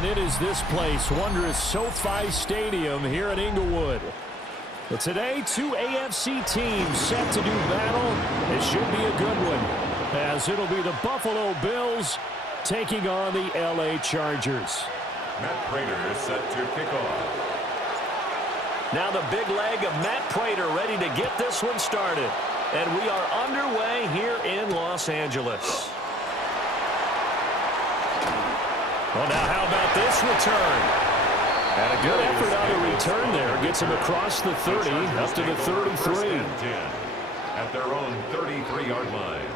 and it is this place, wondrous SoFi Stadium here in Inglewood. But today, two AFC teams set to do battle. It should be a good one, as it'll be the Buffalo Bills taking on the LA Chargers. Matt Prater is set to kick off. Now the big leg of Matt Prater ready to get this one started. And we are underway here in Los Angeles. Well, now how about this return? And a good effort on the return there. Gets him across the 30, up to the 33. At their own 33-yard line.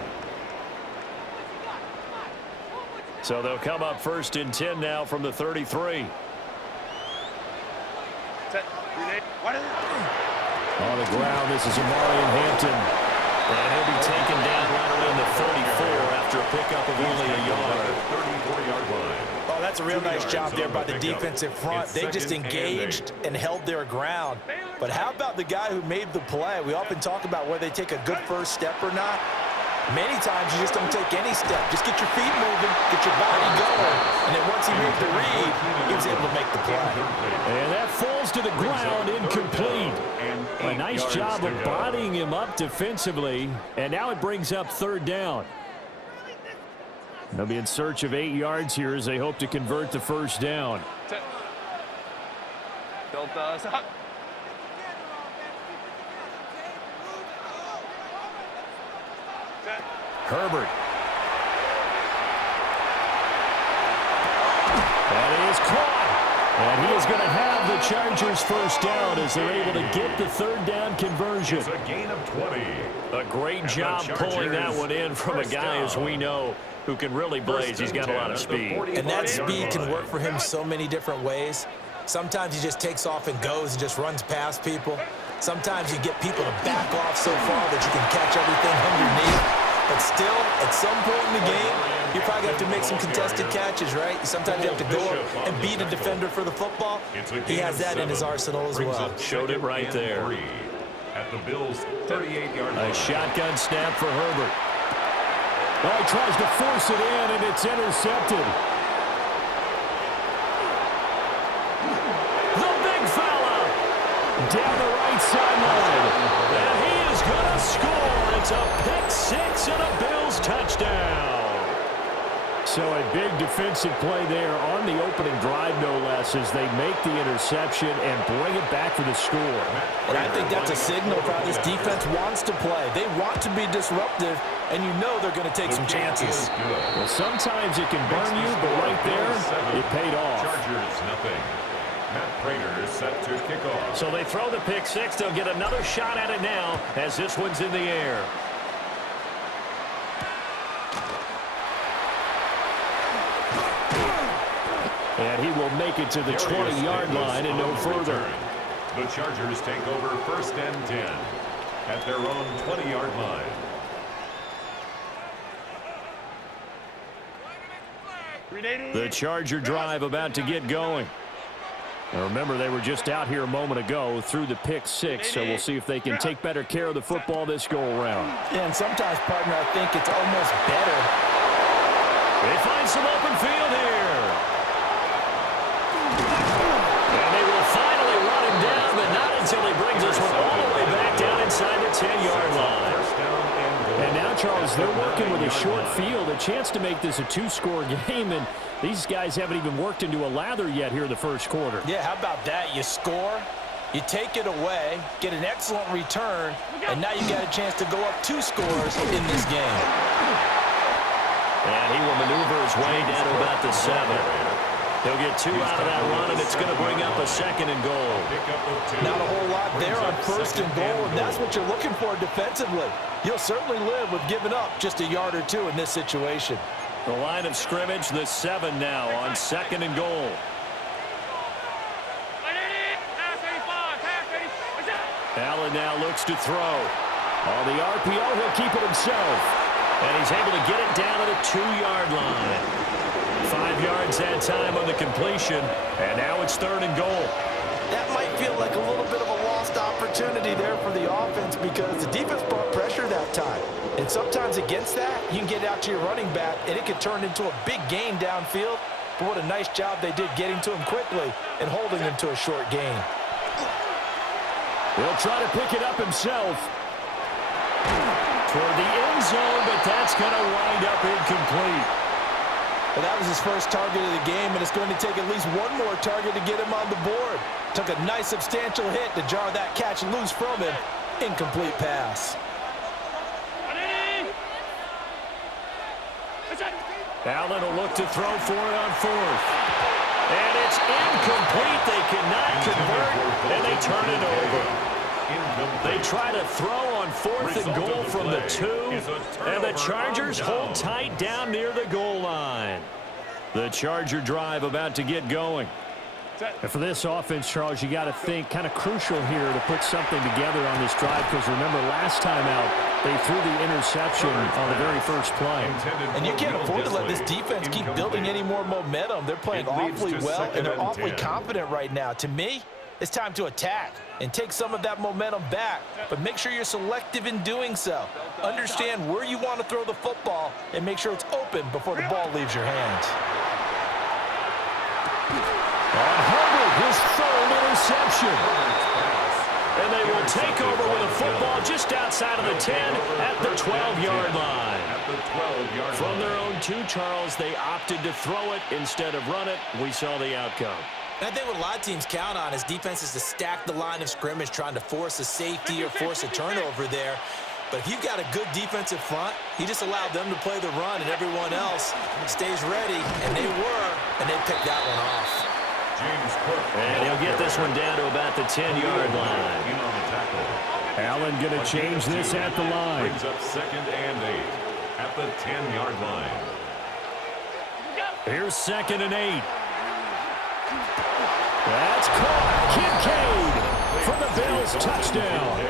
So they'll come up 1st and 10 now from the 33. On the ground, this is Amari in Hampton. And he'll be taken down right around the 34 after a pickup of only a yard. 34-yard line. Oh, that's a real nice job there by the defensive front. They just engaged and held their ground. But how about the guy who made the play? We often talk about whether they take a good first step or not. Many times you just don't take any step. Just get your feet moving, get your body going. And then once he made the read, he was able to make the play. And that falls to the ground, incomplete. A nice job of bodying him up defensively. And now it brings up 3rd down. They'll be in search of 8 yards here as they hope to convert the 1st down. Herbert. That is caught. And he is going to have the Chargers 1st down as they're able to get the 3rd down conversion. It's a gain of 20. A great job pulling that one in from a guy, as we know, who can really blaze. He's got a lot of speed. And that speed can work for him so many different ways. Sometimes he just takes off and goes and just runs past people. Sometimes you get people to back off so far that you can catch everything underneath. But still, at some point in the game, you probably have to make some contested catches, right? Sometimes you have to go up and beat a defender for the football. He has that in his arsenal as well. Showed it right there. At the Bills' 38-yard line. A shotgun snap for Herbert. Oh, he tries to force it in, and it's intercepted. The big fella down the right sideline. And he is going to score. It's a pick 6 and a Bills touchdown. So a big defensive play there on the opening drive, no less, as they make the interception and bring it back for the score. And I think that's a signal for how this defense wants to play. They want to be disruptive, and you know they're going to take some chances. Well, sometimes it can burn you, but right there, it paid off. Chargers, nothing. Matt Prater is set to kick off. So they throw the pick 6. They'll get another shot at it now as this one's in the air. And he will make it to the 20-yard line and no further. The Chargers take over 1st and 10 at their own 20-yard line. The Charger drive about to get going. Now remember, they were just out here a moment ago through the pick 6, so we'll see if they can take better care of the football this go-around. Yeah, and sometimes, partner, I think it's almost better. They find some open field here. And they will finally run him down, but not until he brings this one all the way back down inside the 10-yard line. And now, Charles, they're working with a short field, a chance to make this a 2-score game, and these guys haven't even worked into a lather yet here in the 1st quarter. Yeah, how about that? You score, you take it away, get an excellent return, and now you got a chance to go up 2 scores in this game. And he will maneuver his way down to about the 7. He'll get 2 out of that run, and it's going to bring up a 2nd and goal. Not a whole lot there on 1st and goal, and that's what you're looking for defensively. You'll certainly live with giving up just a yard or 2 in this situation. The line of scrimmage, the 7 now on 2nd and goal. Allen now looks to throw. On the RPO, he'll keep it himself. And he's able to get it down to the 2-yard line. 5 yards that time on the completion, and now it's 3rd and goal. That might feel like a little bit of a lost opportunity there for the offense because the defense brought pressure that time. And sometimes against that, you can get out to your running back, and it could turn into a big gain downfield. but what a nice job they did getting to him quickly and holding him to a short gain. He'll try to pick it up himself. Toward the end zone, but that's going to wind up incomplete. Well, that was his first target of the game, and it's going to take at least one more target to get him on the board. Took a nice substantial hit to jar that catch loose from him. Incomplete pass. Allen will look to throw for it on fourth. And it's incomplete. They cannot convert, and they turn it over. They try to throw on fourth and goal from the 2, and the Chargers hold tight down near the goal line. The Charger drive about to get going. And for this offense, Charles, you got to think kind of crucial here to put something together on this drive, because remember last time out they threw the interception on the very first play. And you can't afford to let this defense keep building any more momentum. They're playing awfully well, and they're awfully confident right now. To me, it's time to attack and take some of that momentum back, but make sure you're selective in doing so. Understand where you want to throw the football and make sure it's open before the ball leaves your hands. On Herbert, his third interception. And they will take over with a football just outside of the 10 at the 12-yard line. From their own 2, Charles, they opted to throw it instead of run it. We saw the outcome. And I think what a lot of teams count on is defenses to stack the line of scrimmage, trying to force a safety or force a turnover there. But if you've got a good defensive front, you just allow them to play the run, and everyone else stays ready, and they were, and they picked that one off. And he'll get this one down to about the 10-yard line. Allen going to change this at the line. Brings up 2nd and 8 at the 10-yard line. Here's 2nd and 8. That's caught. Kincaid for the Bills. Touchdown.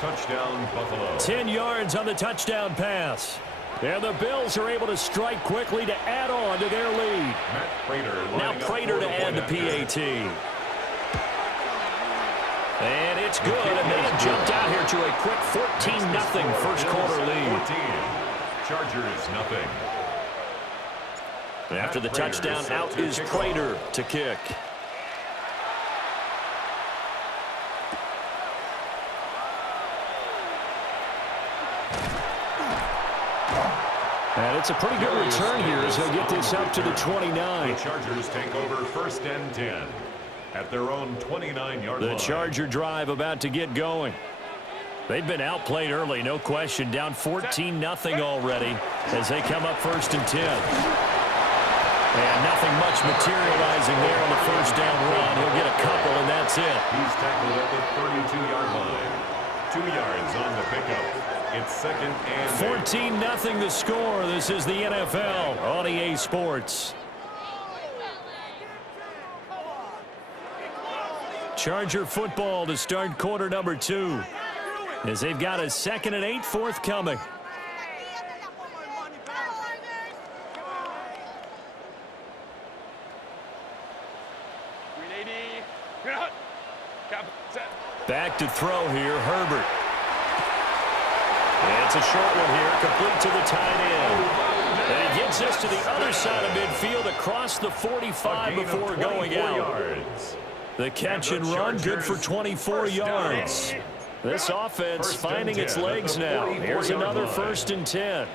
Touchdown, Buffalo. 10 yards on the touchdown pass. And the Bills are able to strike quickly to add on to their lead. Now Prater to add the PAT. And it's good, and they have jumped out here to a quick 14-0 first quarter lead. 14. Chargers, nothing. After the touchdown, out is Prater to kick. And it's a pretty good return here as they get this up to the 29. The Chargers take over 1st and 10 at their own 29-yard line. The Charger drive about to get going. They've been outplayed early, no question. Down 14-0 already as they come up 1st and 10. And nothing much materializing there on the first down run. He'll get a couple, and that's it. He's tackled at the 32-yard line. 2 yards on the pickup. It's 2nd and 14-0 the score. This is the NFL on EA Sports. Charger football to start quarter number 2. As they've got a 2nd and 8 forthcoming. Back to throw here, Herbert. And it's a short one here, complete to the tight end. And he gets this to the other side of midfield across the 45 before going out. yards. The catch and run, good for 24 yards. This offense finding its legs now. Here's another 1st and 10.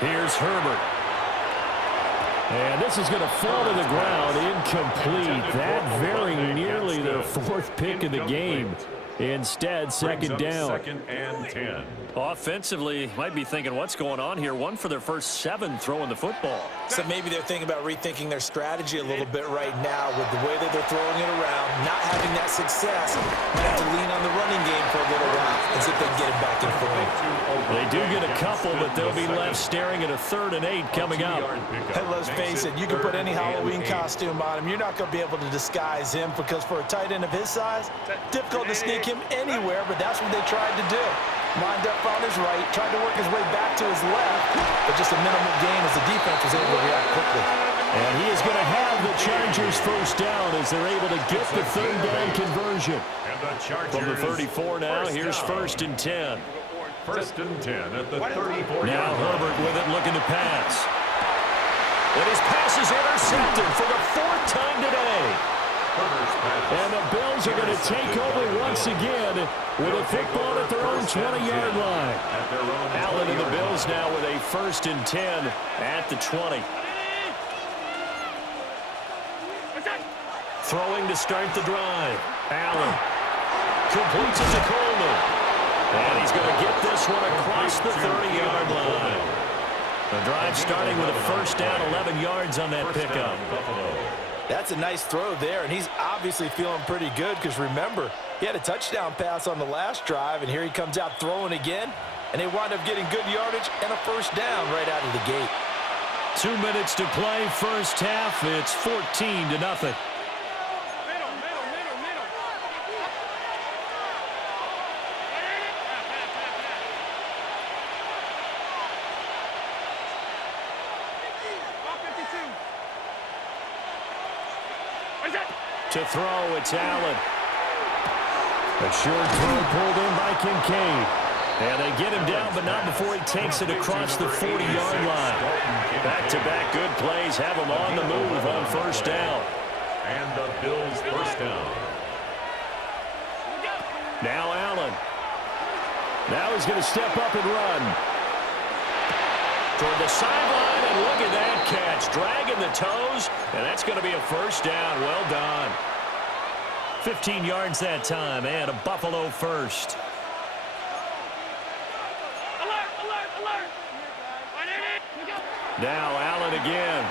Here's Herbert. And this is going to fall to the ground, incomplete. That very nearly their 4th pick of the game. Instead, 2nd down. 2nd and 10. Offensively, might be thinking, what's going on here? 1 for their first 7 throwing the football. So maybe they're thinking about rethinking their strategy a little bit right now with the way that they're throwing it around, not having that success. Might have to lean on the running game for a little while and see if they can get it back in form. They do get a couple, but they'll be left staring at a 3rd and 8 coming up. And let's face it, you can put any Halloween costume on him. You're not going to be able to disguise him because for a tight end of his size, difficult to sneak him anywhere, but that's what they tried to do. Lined up on his right, tried to work his way back to his left, but just a minimal gain as the defense was able to react quickly. And he is going to have the Chargers first down as they're able to get the 3rd down conversion. From the 34 now, here's 1st and 10. 1st and 10 at the 34. Now Herbert with it, looking to pass. And his pass is intercepted for the 4th time today. And the Bills are going to take over once again with a football at their own 20-yard line. Allen and the Bills now with a 1st and 10 at the 20. Throwing to start the drive. Allen completes it to Coleman. And he's going to get this one across the 30-yard line. The drive starting with a 1st down, 11 yards on that pickup. That's a nice throw there, and he's obviously feeling pretty good because, remember, he had a touchdown pass on the last drive, and here he comes out throwing again, and they wind up getting good yardage and a 1st down right out of the gate. 2 minutes to play, 1st half. It's 14-0. To throw, it's Allen. A short throw pulled in by Kincaid. And they get him down, but not before he takes it across the 40-yard line. Back-to-back good plays have him on the move on 1st down. And the Bills' 1st down. Now Allen. Now he's going to step up and run. Toward the sideline, and look at that catch. Dragging the toes, and that's going to be a 1st down. Well done. 15 yards that time, and a Buffalo 1st. Alert, alert, alert. Now Allen again.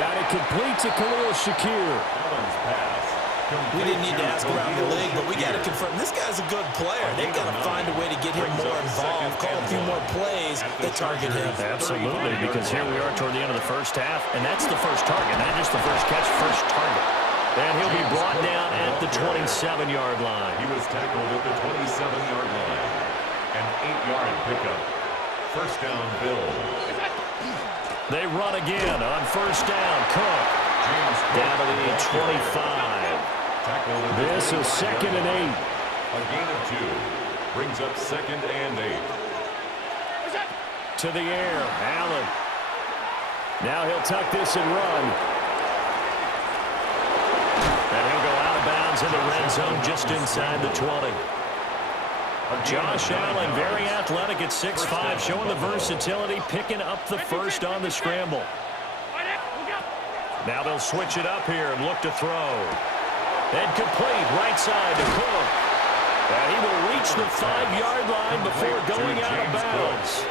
Got it complete to Khalil Shakir. Allen's pass. We didn't need to ask around the league, but we got to confirm this guy's a good player. They've got to find a way to get him more involved, call a few more plays that target him. Absolutely, because here we are toward the end of the 1st half, and that's the 1st target, not just the 1st catch, 1st target. And he'll be brought down at the 27-yard line. He was tackled at the 27-yard line. An 8-yard pickup. 1st down, Bills. They run again on 1st down. Cook down to the 25. This is 2nd and 8. A gain of 2. Brings up 2nd and 8. To the air, Allen. Now he'll tuck this and run. And he'll go out of bounds in the red zone just inside the 20. Josh Allen, very athletic at 6'5", showing the versatility, picking up the 1st on the scramble. Now they'll switch it up here and look to throw. And complete, right side to Cook. And he will reach the 5-yard line before going out of bounds.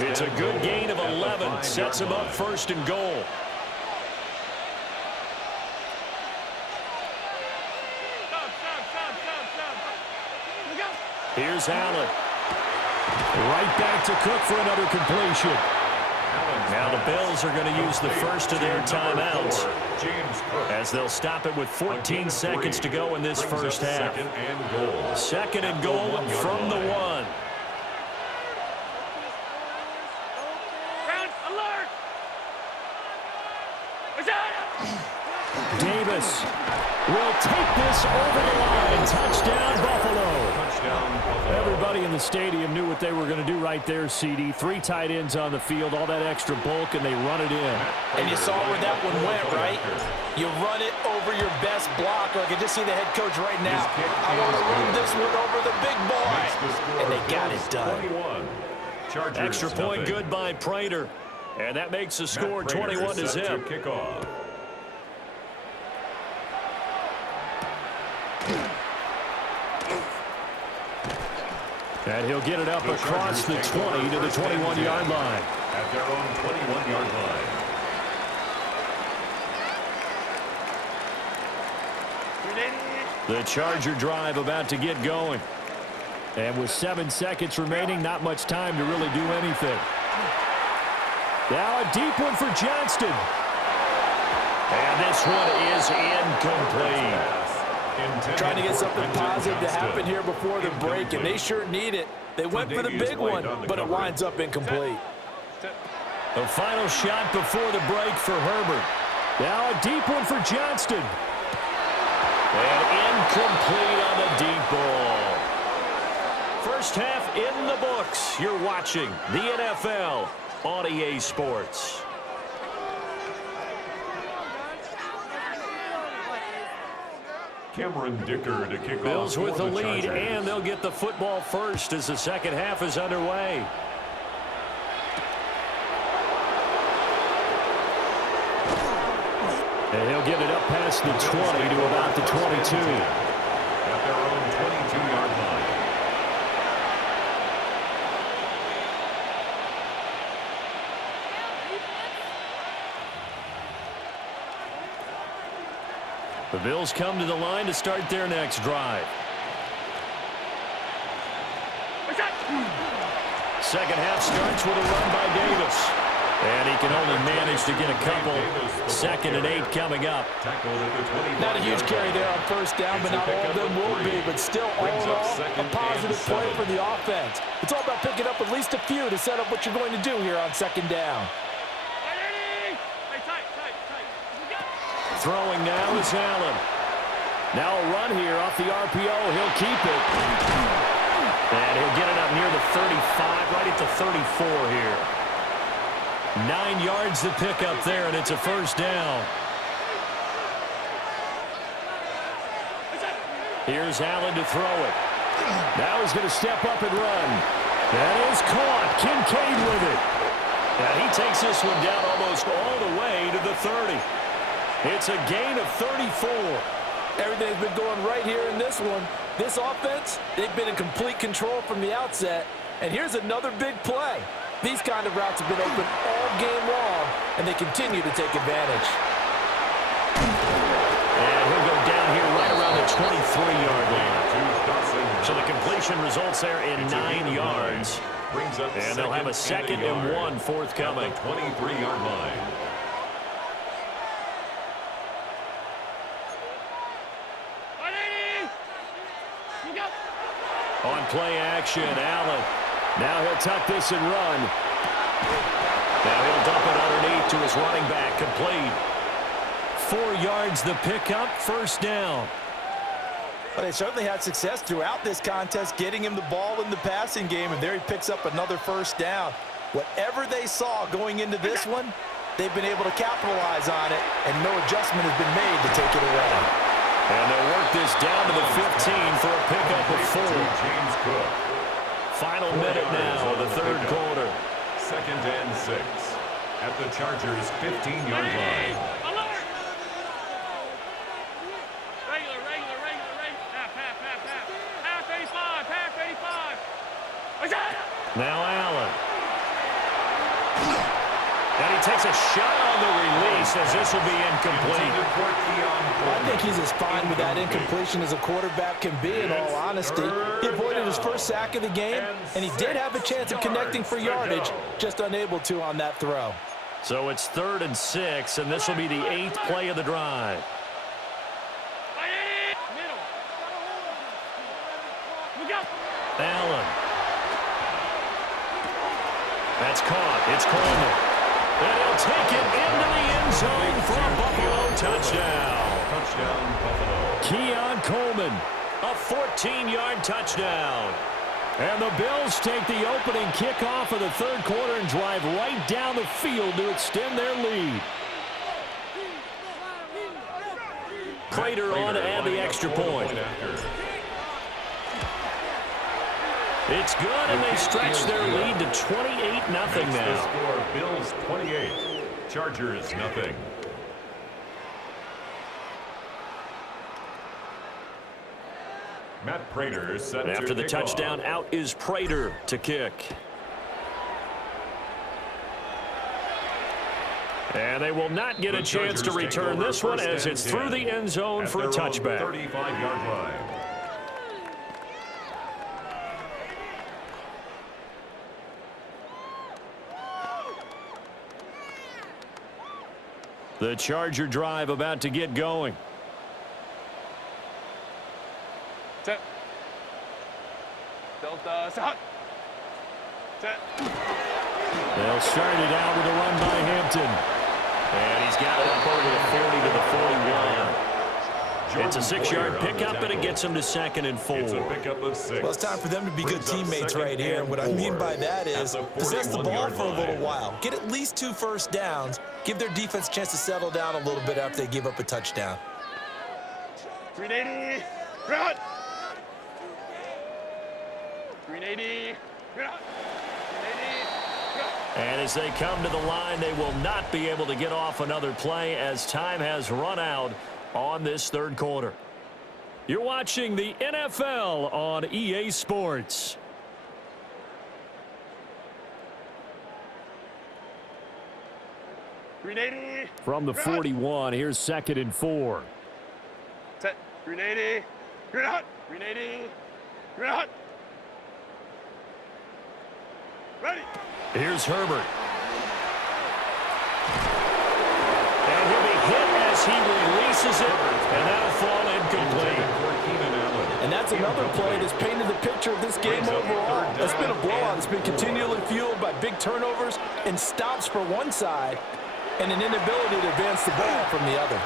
It's a good gain of 11. Sets him up 1st and goal. Here's Allen. Right back to Cook for another completion. Now the Bills are going to use the 1st of their timeouts as they'll stop it with 14 seconds to go in this 1st half. 2nd and goal from the 1. Davis will take this over the line. Touchdown, Buffalo. Everybody in the stadium knew what they were going to do right there, CD. 3 tight ends on the field, all that extra bulk, and they run it in. And you saw where that one went, right? You run it over your best blocker. I can just see the head coach right now. I want to run this one over the big boy. And they got it done. Extra point good by Prater. And that makes the score 21-0. Kickoff. And he'll get it up across the 20 to the 21-yard line. At their own 21-yard line. The Charger drive about to get going. And with 7 seconds remaining, not much time to really do anything. Now a deep one for Johnston. And this one is incomplete. Trying to get something positive to happen here before the break, and they sure need it. They went for the big one, but it winds up incomplete. The final shot before the break for Herbert. Now a deep one for Johnston. And incomplete on the deep ball. First half in the books. You're watching the NFL on EA Sports. Cameron Dicker to kick off. Bills with the lead, Chargers. and they'll get the football first as the second half is underway. And he'll get it up past the 20 to about the 22. At their own 22-yard line. The Bills come to the line to start their next drive. Second half starts with a run by Davis. And he can only manage to get a couple. 2nd and 8 coming up. Not a huge carry there on first down, but not all of them will be. But still, all in all, a positive play for the offense. It's all about picking up at least a few to set up what you're going to do here on second down. Throwing now is Allen. Now a run here off the RPO. He'll keep it. And he'll get it up near the 35, right at the 34 here. 9 yards to pick up there, and it's a first down. Here's Allen to throw it. Now he's going to step up and run. That is caught. Kincaid with it. And he takes this one down almost all the way to the 30. It's a gain of 34. Everything's been going right here in this one. This offense, they've been in complete control from the outset. And here's another big play. These kind of routes have been open all game long, and they continue to take advantage. And he'll go down here right around the 23-yard line. So the completion results there in 9 yards. And they'll have a 2nd and 1 forthcoming. 23-yard line. On play action, Allen. Now he'll tuck this and run. Now he'll dump it underneath to his running back. Complete. 4 yards the pickup, first down. But they certainly had success throughout this contest, getting him the ball in the passing game, and there he picks up another first down. Whatever they saw going into this one, they've been able to capitalize on it, and no adjustment has been made to take it away. And they'll work this down to the 15 for a pickup of 4. James Cook. Final minute now of the third quarter. 2nd and 6. At the Chargers' 15-yard line. Alert! Regular. Half 85. Now Allen. And he takes a shot on the release as this will be incomplete. I think he's as fine with that incompletion as a quarterback can be, in all honesty. He avoided his first sack of the game, and he did have a chance of connecting for yardage, just unable to on that throw. So it's 3rd and 6, and this will be the 8th play of the drive. Allen. That's caught. It's Coleman. And he'll take it into the end zone for a Buffalo touchdown. Touchdown, Buffalo. Keon Coleman, a 14-yard touchdown. And the Bills take the opening kickoff of the third quarter and drive right down the field to extend their lead. Prater on to add the extra point. It's good, and they stretch their lead to 28-0 now. The score, Bills 28, Chargers 0. Matt Prater set to After the kick touchdown, off. out is Prater to kick. And they will not get a chance to return this one as it's through the end zone for a touchback. 35-yard line. The Charger drive about to get going. Set. Delta, set. Set. They'll start it out with a run by Hampton. And he's got it up over the 40 to the 41. It's a 6-yard pickup, and it gets them to 2nd and 4. It's a pickup of 6. Well, it's time for them to be good teammates right here. And what I mean by that is possess the ball for a little while. Get at least 2 first downs. Give their defense a chance to settle down a little bit after they give up a touchdown. 380. Run. 380. Run. 380. And as they come to the line, they will not be able to get off another play as time has run out on this 3rd quarter. You're watching the NFL on EA Sports. From the 41, here's 2nd and 4. Set. 380. Run. 380. Run. Ready. Here's Herbert. And he'll be hit as he releases it, and that'll fall incomplete. And that's another play that's painted the picture of this game overall. It's been a blowout. It's been continually fueled by big turnovers and stops for one side and an inability to advance the ball from the other.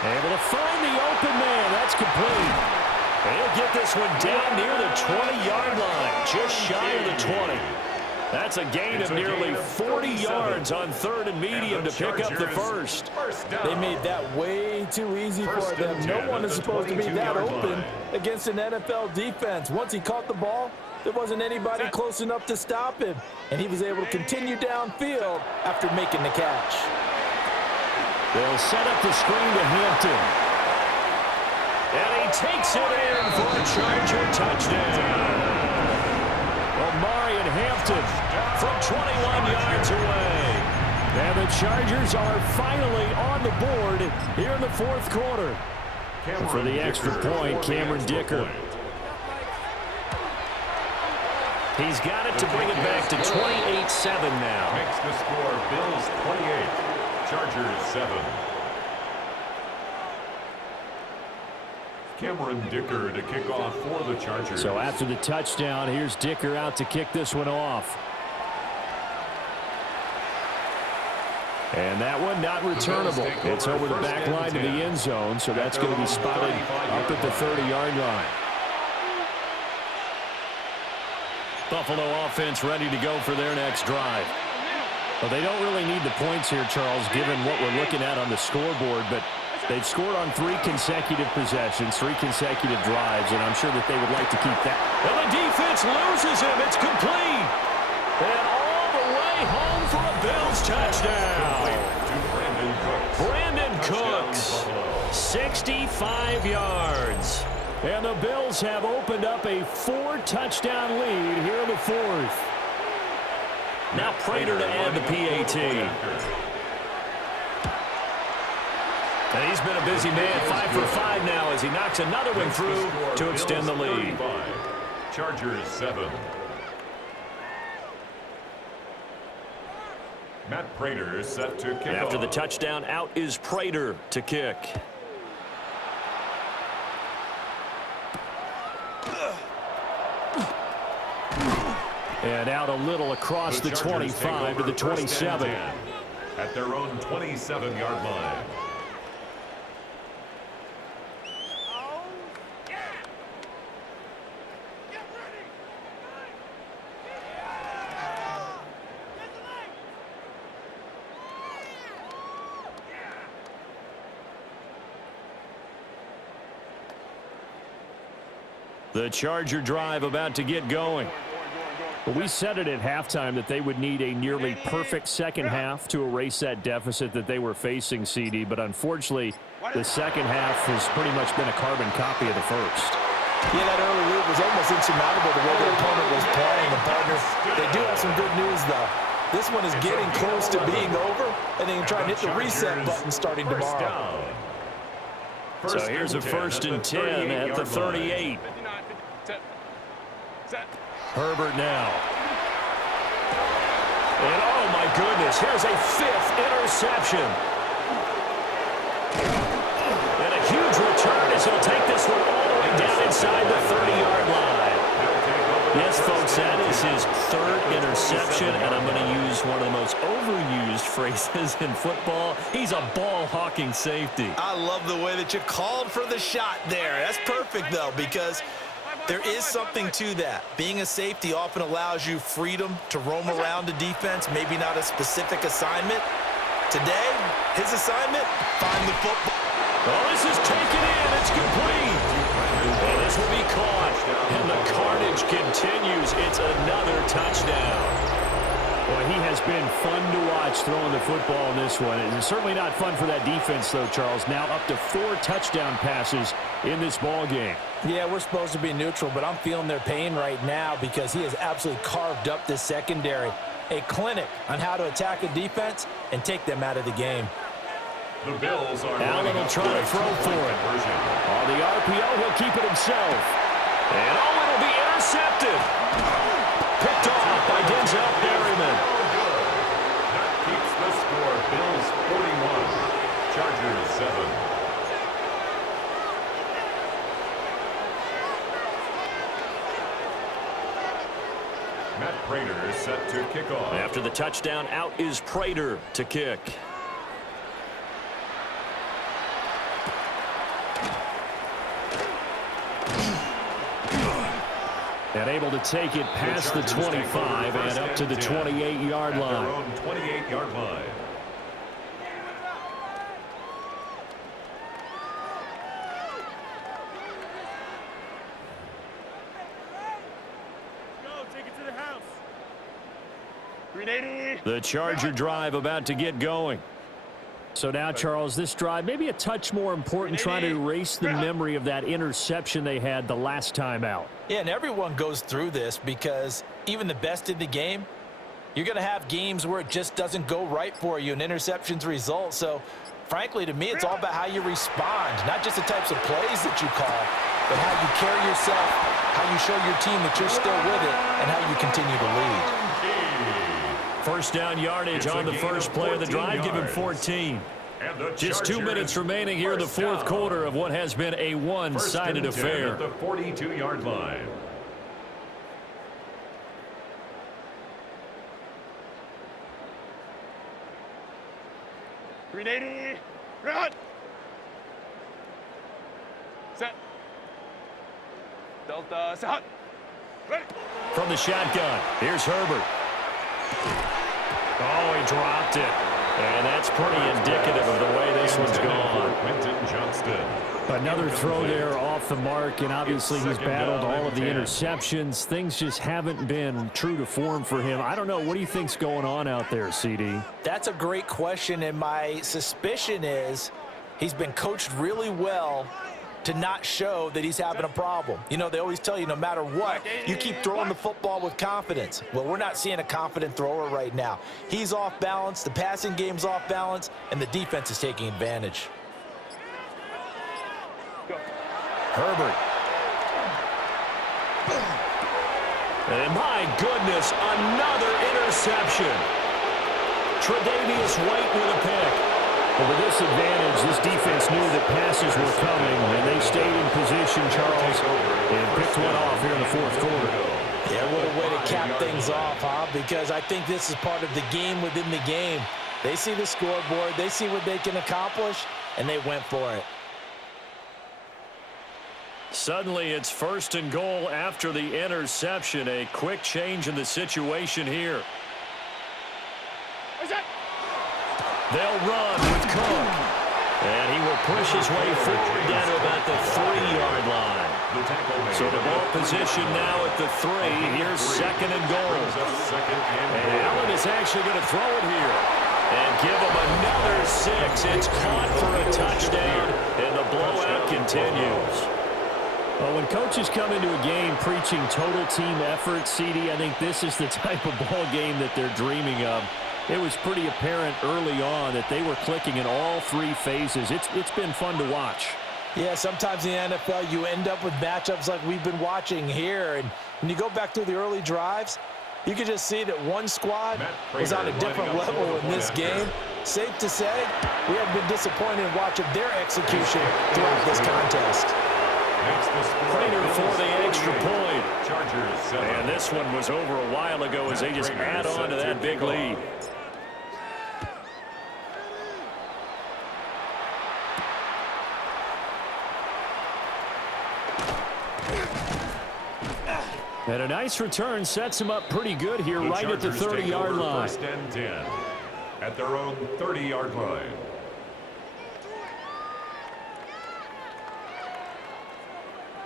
Able to find the open man. That's complete. And he'll get this one down near the 20-yard line, just shy of the 20. That's a gain of nearly 40 yards on 3rd and medium to pick up the first. They made that way too easy for them. No one is supposed to be that open against an NFL defense. Once he caught the ball, there wasn't anybody close enough to stop him, and he was able to continue downfield after making the catch. They'll set up the screen to Hampton. And he takes it in for a Charger touchdown. Omarion Hampton from 21 yards away. And the Chargers are finally on the board here in the 4th quarter. And for the extra point, Cameron Dicker. He's got it to bring it back to 28-7 now. Makes the score Bills 28, Chargers 7. Cameron Dicker to kick off for the Chargers. So after the touchdown, here's Dicker out to kick this one off. And that one not returnable. It's over the back line to the end zone, so that's going to be spotted up at the 30-yard line. Buffalo offense ready to go for their next drive. Well, they don't really need the points here, Charles, given what we're looking at on the scoreboard, but they've scored on 3 consecutive possessions, 3 consecutive drives, and I'm sure that they would like to keep that. And the defense loses him. It's complete. And all the way home for a Bills touchdown. Brandon Cooks, 65 yards. And the Bills have opened up a 4-touchdown lead here in the 4th. Now Prater to add the PAT. And he's been a busy man, 5 for 5 now as he knocks another one through to extend the lead. Chargers 7. Matt Prater is set to kick After off. the touchdown, out is Prater to kick. And out a little across the 25 to the 27. At their own 27-yard line. The Charger drive about to get going. Well, we said it at halftime that they would need a nearly perfect second half to erase that deficit that they were facing, CD, but unfortunately, the second half has pretty much been a carbon copy of the first. Yeah, that early lead was almost insurmountable the way the opponent was playing. The partners, they do have some good news, though. This one is getting close to being over, and they can try and hit the reset button starting tomorrow. So here's a 1st and 10 at the 38. 59, 50, set. Herbert now. And oh my goodness, here's a 5th interception. And a huge return as he'll take this one all the way down inside the 30-yard line. He'll take over Yes, folks, that is his third interception, and I'm going to use one of the most overused phrases in football. He's a ball-hawking safety. I love the way that you called for the shot there. That's perfect, though, because there is something to that. Being a safety often allows you freedom to roam around the defense, maybe not a specific assignment. Today, his assignment, find the football. Oh, this is taken in. It's complete. And this will be caught. And the carnage continues. It's another touchdown. Well, he has been fun to watch throwing the football in this one. It's certainly not fun for that defense, though, Charles. Now up to 4 touchdown passes in this ball game. Yeah, we're supposed to be neutral, but I'm feeling their pain right now because he has absolutely carved up this secondary. A clinic on how to attack a defense and take them out of the game. The Bills are Allen will try to throw for it. On the RPO, he'll keep it himself. And oh, it'll be intercepted. Picked off by Denzel Perryman. That keeps the score. Bills 41, Chargers 7. Matt Prater is set to kick off. After the touchdown, out is Prater to kick. And able to take it past the 25 and up to the 28-yard line. Their own 28-yard line. The Charger drive about to get going. So now, Charles, this drive maybe a touch more important, trying to erase the memory of that interception they had the last time out. Yeah, and everyone goes through this because even the best in the game, you're going to have games where it just doesn't go right for you and interceptions result. So, frankly, to me, it's all about how you respond, not just the types of plays that you call, but how you carry yourself, how you show your team that you're still with it, and how you continue to lead. First down yardage on the first play of the drive. Give him 14. Just 2 minutes remaining here in the fourth quarter of what has been a one-sided affair. At the 42-yard line. .380, run! Set. Delta, set. Ready. From the shotgun, here's Herbert. Oh, he dropped it. And that's pretty indicative of the way this one's gone. Quentin Johnston. Another throw there off the mark, and obviously he's battled all of the interceptions. Things just haven't been true to form for him. I don't know. What do you think's going on out there, CD? That's a great question, and my suspicion is he's been coached really well to not show that he's having a problem. You know, they always tell you no matter what, you keep throwing the football with confidence. Well, we're not seeing a confident thrower right now. He's off balance, the passing game's off balance, and the defense is taking advantage. Herbert. And my goodness, another interception. Tre'Davious White with a pick. Well, with this advantage, this defense knew that passes were coming, and they stayed in position, Charles, and picked one off here in the fourth quarter. Yeah, what a way to cap things off, huh? Because I think this is part of the game within the game. They see the scoreboard, they see what they can accomplish, and they went for it. Suddenly, it's first and goal after the interception. A quick change in the situation here. They'll run with Cook. And he will push his way forward down to about the 3-yard line. So the ball position now at the 3. Here's second and goal. And Allen is actually going to throw it here. And give him another 6. It's caught for a touchdown. And the blowout continues. Well, when coaches come into a game preaching total team effort, CD, I think this is the type of ball game that they're dreaming of. It was pretty apparent early on that they were clicking in all 3 phases. It's been fun to watch. Yeah, sometimes in the NFL you end up with matchups like we've been watching here. And when you go back through the early drives, you can just see that one squad was on a different level in this game. Safe to say, we have been disappointed in watching their execution throughout this contest. Makes the score. Prater for the extra point. Chargers 7. And this one was over a while ago as they just add on to that big lead. And a nice return sets him up pretty good here, right at the 30-yard line. First and 10 at their own 30-yard line.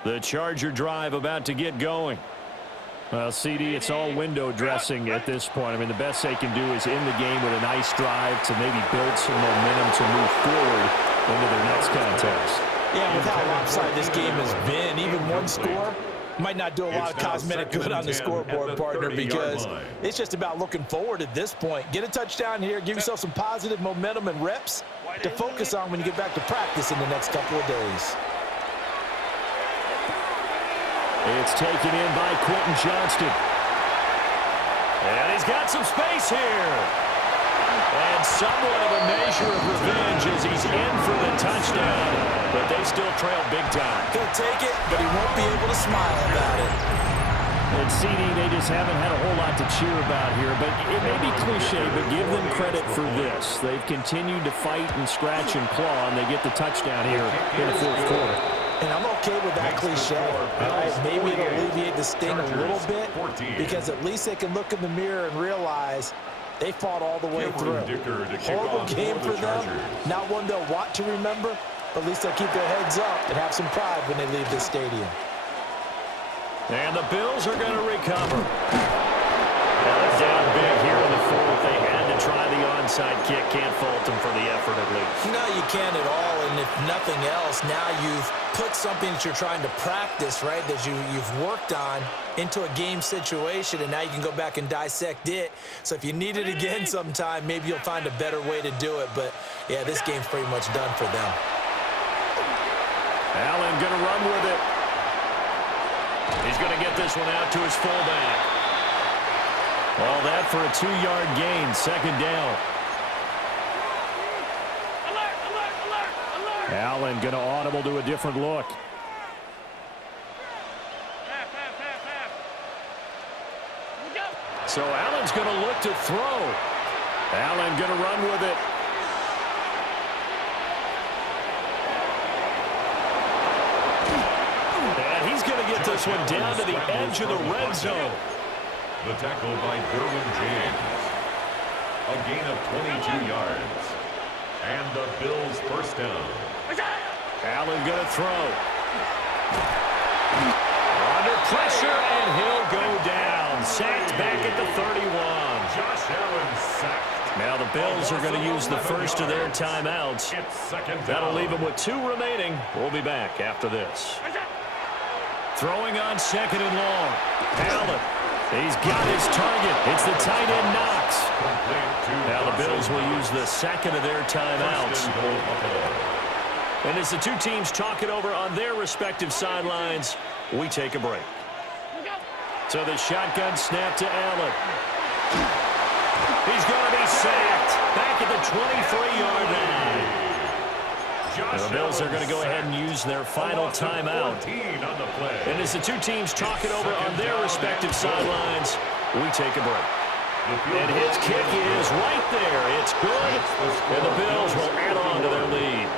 The Charger drive about to get going. Well, CD, it's all window dressing at this point. I mean, the best they can do is end the game with a nice drive to maybe build some momentum to move forward into their next contest. Yeah, with how lopsided this game has been, even one score might not do a lot of cosmetic good on the scoreboard, partner, because it's just about looking forward at this point. Get a touchdown here, give yourself some positive momentum and reps to focus on when you get back to practice in the next couple of days. It's taken in by Quentin Johnston. And he's got some space here. And somewhat of a measure of revenge as he's in for the touchdown. But they still trail big time. He'll take it, but he won't be able to smile about it. And CD, they just haven't had a whole lot to cheer about here. But it may be cliche, but give them credit for this. They've continued to fight and scratch and claw, and they get the touchdown here in the fourth quarter. And I'm okay with that cliche. Maybe it'll alleviate the sting a little bit, because at least they can look in the mirror and realize they fought all the way through. Horrible game for them, not one they'll want to remember, but at least they'll keep their heads up and have some pride when they leave this stadium. And the Bills are going to recover. They're down big here in the fourth. They had to try the onside kick. Can't fault them for the effort at least. No, you can't at all. And if nothing else, now you've put something that you're trying to practice, right, that you've worked on into a game situation, and now you can go back and dissect it. So if you need it again sometime, maybe you'll find a better way to do it. But, yeah, this game's pretty much done for them. Allen going to run with it. He's going to get this one out to his fullback. All that for a 2-yard gain, second down. Alert, alert, alert, alert. Allen going to audible to a different look. Pass. We go. So Allen's going to look to throw. Allen going to run with it. And he's going to get this one down to the edge of the red zone. The tackle by Derwin James. A gain of 22 yards. And the Bills first down. Allen going to throw. Under pressure, and he'll go down. Sacked back at the 31. Josh Allen sacked. Now the Bills are going to use the first of their timeouts. It's second down. That'll leave them with 2 remaining. We'll be back after this. Throwing on second and long. Allen. He's got his target. It's the tight end Knox. Now the Bills will use the second of their timeouts. And as the two teams talk it over on their respective sidelines, we take a break. So the shotgun snap to Allen. He's going to be sacked back at the 23-yard line. And the Bills are going to go ahead and use their final timeout. And as the two teams talk it over on their respective sidelines, we take a break. And his kick is right there. It's good. And the Bills will add on to their lead.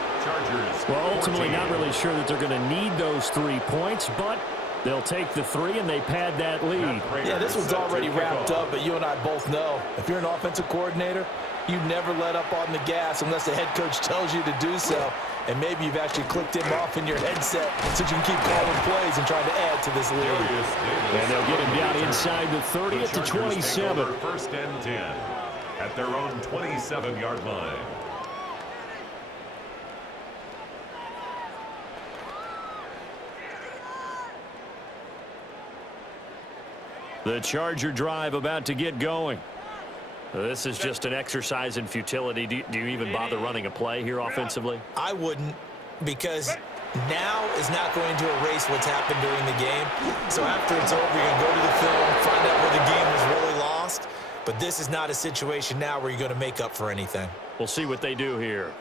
Well, ultimately not really sure that they're going to need those 3 points, but they'll take the 3 and they pad that lead. Yeah, this one's already wrapped up, but you and I both know if you're an offensive coordinator, you never let up on the gas unless the head coach tells you to do so. And maybe you've actually clicked him off in your headset so you can keep calling plays and trying to add to this lead. And they'll get him down inside the 30 at the 27. First and 10 at their own 27-yard line. The Charger drive about to get going. This is just an exercise in futility. Do you even bother running a play here offensively? I wouldn't, because now is not going to erase what's happened during the game. So after it's over, you're going to go to the film, find out where the game was really lost. But this is not a situation now where you're going to make up for anything. We'll see what they do here.